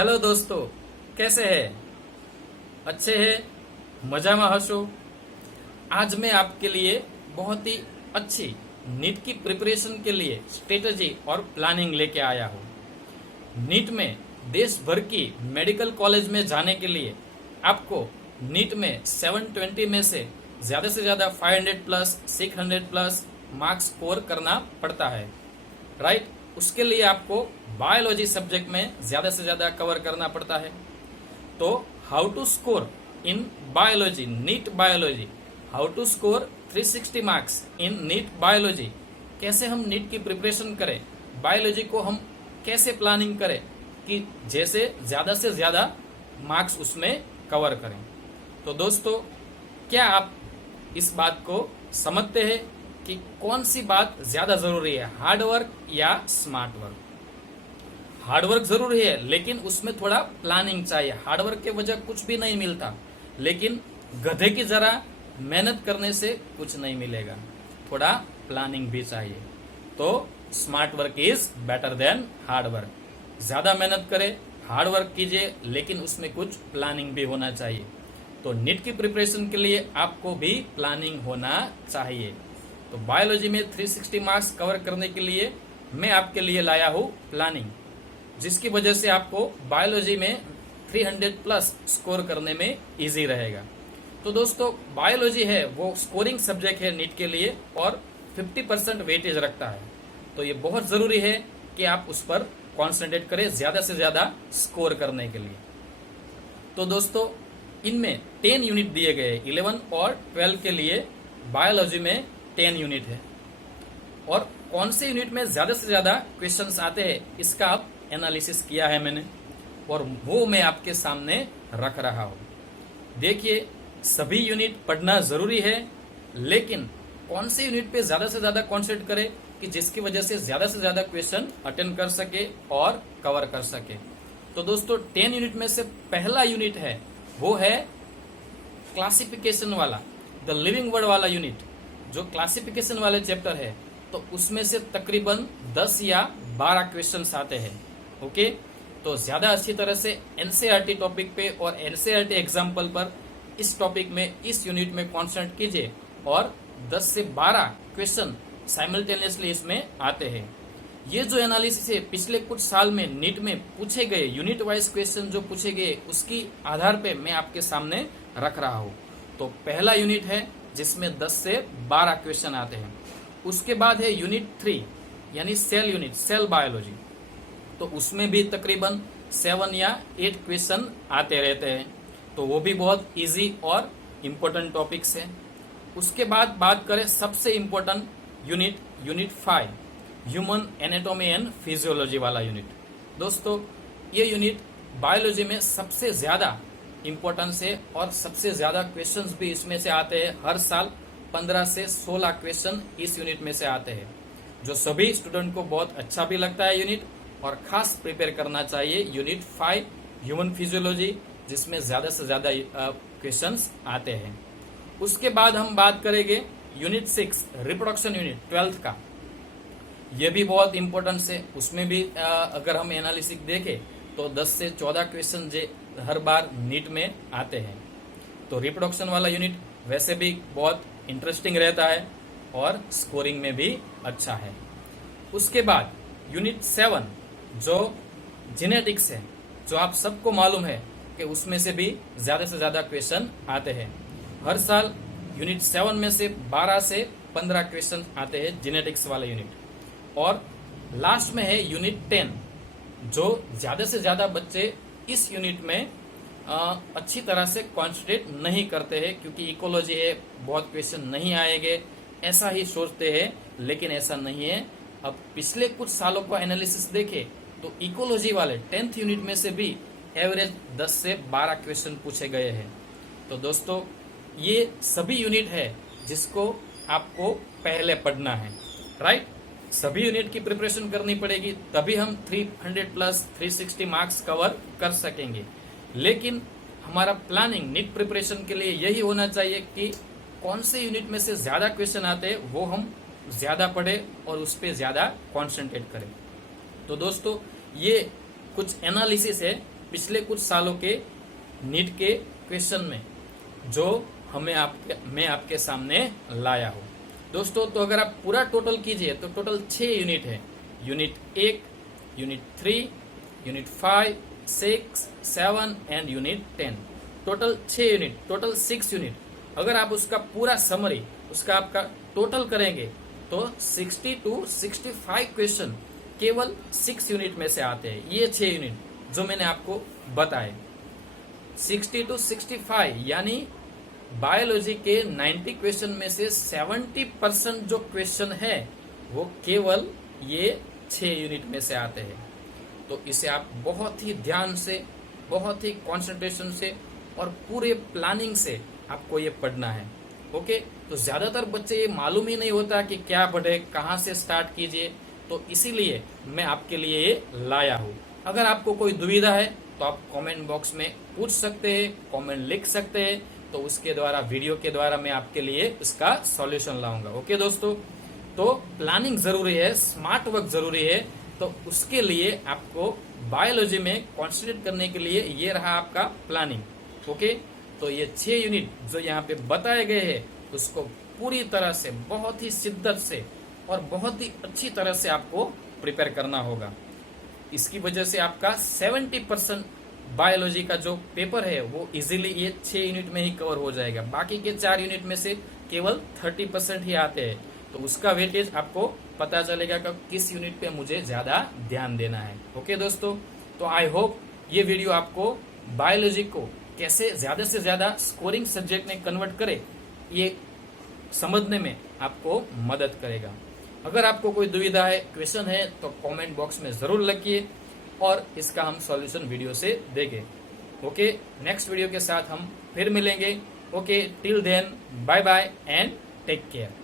Hello दोस्तों, कैसे हैं? अच्छे हैं? मजा में हंसो। आज मैं आपके लिए बहुत ही अच्छी नीट की प्रिपरेशन के लिए स्ट्रेटजी और प्लानिंग लेके आया हूँ। नीट में देश भर की मेडिकल कॉलेज में जाने के लिए आपको नीट में 720 में से ज़्यादा 500 प्लस 600 प्लस मार्क्स स्कोर करना पड़ता है, राइट। उसके लिए आपको बायोलॉजी सब्जेक्ट में ज़्यादा से ज़्यादा कवर करना पड़ता है। तो how to score in biology, NEET biology, how to score 360 marks in NEET biology, कैसे हम नीट की प्रिपरेशन करें, बायोलॉजी को हम कैसे प्लानिंग करें कि जैसे ज़्यादा से ज़्यादा मार्क्स उसमें कवर करें। तो दोस्तों, क्या आप इस बात को समझते हैं कि कौन सी बात ज़्यादा ज़रूरी है, हार्ड वर्क या स्मार्ट वर्क? हार्ड वर्क जरूरी है, लेकिन उसमें थोड़ा प्लानिंग चाहिए। हार्ड वर्क के वजह कुछ भी नहीं मिलता, लेकिन गधे की जरा मेहनत करने से कुछ नहीं मिलेगा, थोड़ा प्लानिंग भी चाहिए। तो smart work is better than hard work. ज्यादा मेहनत करें, हार्ड वर्क कीजिए, लेकिन उसमें कुछ प्लानिंग भी होना चाहिए। तो नीट की प्रिपरेशन के लिए आपको भी प्लानिंग होना चाहिए। तो बायोलॉजी में 360 मार्क्स कवर करने के लिए मैं आपके लिए लाया हूँ प्लानिंग, जिसकी वजह से आपको बायोलॉजी में 300 प्लस स्कोर करने में इजी रहेगा। तो दोस्तों, बायोलॉजी है वो स्कोरिंग सब्जेक्ट है नीट के लिए और 50% वेटेज रखता है। तो ये बहुत ज़रूरी है कि आप उस पर कॉन्सेंट्रेट करें ज़्यादा से ज़्यादा स्कोर करने के लिए। तो दोस्तों, इनमें 10 यूनिट दिए गए, 11 और 12 के लिए बायोलॉजी में 10 यूनिट है। और कौन से यूनिट में ज़्यादा से ज़्यादा क्वेश्चंस आते हैं, इसका आप एनालिसिस किया है मैंने, और वो मैं आपके सामने रख रहा हूँ। देखिए, सभी यूनिट पढ़ना ज़रूरी है, लेकिन कौन से यूनिट पे ज़्यादा से ज़्यादा कॉन्सेंट्रेट करें कि जिसकी वजह से ज़्यादा क्वेश्चन अटेंड कर सके और कवर कर सके। तो दोस्तों, 10 यूनिट में से पहला यूनिट है वो है क्लासिफिकेशन वाला, द लिविंग वर्ड वाला यूनिट। जो क्लासिफिकेशन वाले चैप्टर है, तो उसमें से तकरीबन 10 या 12 क्वेश्चंस आते हैं। ओके, तो ज़्यादा अच्छी तरह से एनसीईआरटी टॉपिक पे और एनसीईआरटी एग्जाम्पल पर इस टॉपिक में, इस यूनिट में कॉन्सेंट्रेट कीजिए, और 10 से 12 क्वेश्चन साइमल्टेनियसली इसमें आते हैं। ये जो एनालिसिस है, पिछले कुछ साल में नीट में पूछे गए यूनिट वाइज क्वेश्चन जो पूछे गए, उसकी आधार पे मैं आपके सामने रख रहा हूँ। तो पहला यूनिट है जिसमें 10 से 12 क्वेश्चन आते हैं। उसके बाद है यूनिट 3 यानी सेल यूनिट, सेल बायोलॉजी। तो उसमें भी तकरीबन 7 या 8 क्वेश्चन आते रहते हैं। तो वो भी बहुत इजी और इम्पोर्टेंट टॉपिक्स हैं। उसके बाद बात करें सबसे important unit, unit 5, human anatomy and physiology वाला यूनिट। दोस्तों, ये यूनिट बायोलॉजी में सबसे ज़्यादा इम्पोर्टेंस है और सबसे ज़्यादा क्वेश्चंस भी इसमें से आते हैं। हर साल 15 से 16 क्वेश्चन इस यूनिट में से आते हैं, जो सभी स्टूडेंट को बहुत अच्छा भी लगता है यूनिट, और खास प्रिपेयर करना चाहिए यूनिट 5 ह्यूमन फिजियोलॉजी, जिसमें ज़्यादा से ज़्यादा क्वेश्चंस आते हैं। उसके बाद हम बात करेंगे यूनिट 6 रिप्रोडक्शन यूनिट 12th का। ये भी बहुत इंपॉर्टेंट है। उसमें भी अगर हम एनालिसिस देखें तो 10 से 14 क्वेश्चन हर बार नीट में आते हैं। तो रिप्रोडक्शन वाला यूनिट वैसे भी बहुत इंटरेस्टिंग रहता है और स्कोरिंग में भी अच्छा है। उसके बाद यूनिट 7 जो जेनेटिक्स है, जो आप सबको मालूम है कि उसमें से भी ज़्यादा से ज़्यादा क्वेश्चन आते हैं। हर साल यूनिट 7 में से 12 से 15 क्वेश्चन आते हैं जेनेटिक्स वाला यूनिट। और लास्ट में है यूनिट 10, जो ज़्यादा से ज़्यादा बच्चे इस यूनिट में अच्छी तरह से कॉन्सेंट्रेट नहीं करते हैं, क्योंकि इकोलॉजी है, बहुत क्वेश्चन नहीं आएंगे ऐसा ही सोचते हैं, लेकिन ऐसा नहीं है। अब पिछले कुछ सालों का एनालिसिस देखें तो इकोलॉजी वाले 10th यूनिट में से भी एवरेज 10 से 12 क्वेश्चन पूछे गए हैं। तो दोस्तों, ये सभी यूनिट है जिसको आपको पहले पढ़ना है, राइट। सभी यूनिट की प्रिपरेशन करनी पड़ेगी, तभी हम 300 प्लस 360 मार्क्स कवर कर सकेंगे। लेकिन हमारा प्लानिंग नीट प्रिपरेशन के लिए यही होना चाहिए कि कौन से यूनिट में से ज़्यादा क्वेश्चन आते हैं वो हम ज़्यादा पढ़ें और उस पर ज़्यादा कॉन्सेंट्रेट करें। तो दोस्तों, ये कुछ एनालिसिस है पिछले कुछ सालों के नीट के क्वेश्चन में जो मैं आपके सामने लाया हूँ दोस्तों। तो अगर आप पूरा टोटल कीजिए तो टोटल 6 यूनिट है। Unit 1, unit 3, unit 5, 6, 7 and unit 10। Total 6 unit, total 6 unit. अगर आप उसका पूरा समरी, उसका आपका टोटल करेंगे तो 60 to 65 क्वेश्चन केवल 6 यूनिट में से आते हैं। ये 6 यूनिट जो मैंने आपको बताए, 60 to 65 यानी बायोलॉजी के 90 क्वेश्चन में से 70% जो क्वेश्चन है वो केवल ये 6 यूनिट में से आते हैं। तो इसे आप बहुत ही ध्यान से, बहुत ही कंसंट्रेशन से और पूरे प्लानिंग से आपको ये पढ़ना है। ओके, तो ज्यादातर बच्चे ये मालूम ही नहीं होता कि क्या पढ़े, कहाँ से स्टार्ट कीजिए। तो इसीलिए मैं आपके लिए ये लाया हूँ। अगर आपको कोई दुविधा है तो आप कमेंट बॉक्स में पूछ सकते हैं, कमेंट लिख सकते हैं, तो उसके द्वारा, वीडियो के द्वारा मैं आपके लिए इसका सॉल्यूशन लाऊंगा। ओके दोस्तों, तो प्लानिंग जरूरी है, स्मार्ट वर्क जरूरी है। तो उसके लिए आपको बायोलॉजी में कॉन्सेंट्रेट करने के लिए ये रहा आपका प्लानिंग। ओके, तो ये 6 यूनिट जो यहाँ पे बताए गए हैं उसको पूरी तरह से, बहुत ही शिद्दत से और बहुत ही अच्छी तरह से आपको प्रिपेयर करना होगा। इसकी वजह से आपका 70% बायोलॉजी का जो पेपर है वो इजीली ये 6 यूनिट में ही कवर हो जाएगा। बाकी के 4 यूनिट में से केवल 30% ही आते हैं। तो उसका वेटेज आपको पता चलेगा कि किस यूनिट पे मुझे ज्यादा ध्यान देना है। ओके दोस्तों, तो आई होप ये वीडियो आपको बायोलॉजी को कैसे ज्यादा से ज्यादा स्कोरिंग सब्जेक्ट में कन्वर्ट करे ये समझने में आपको मदद करेगा। अगर आपको कोई दुविधा है, क्वेश्चन है, तो कमेंट बॉक्स में जरूर लिखिए और इसका हम सॉल्यूशन वीडियो से देंगे। ओके, नेक्स्ट वीडियो के साथ हम फिर मिलेंगे। Okay, till then bye bye and take care.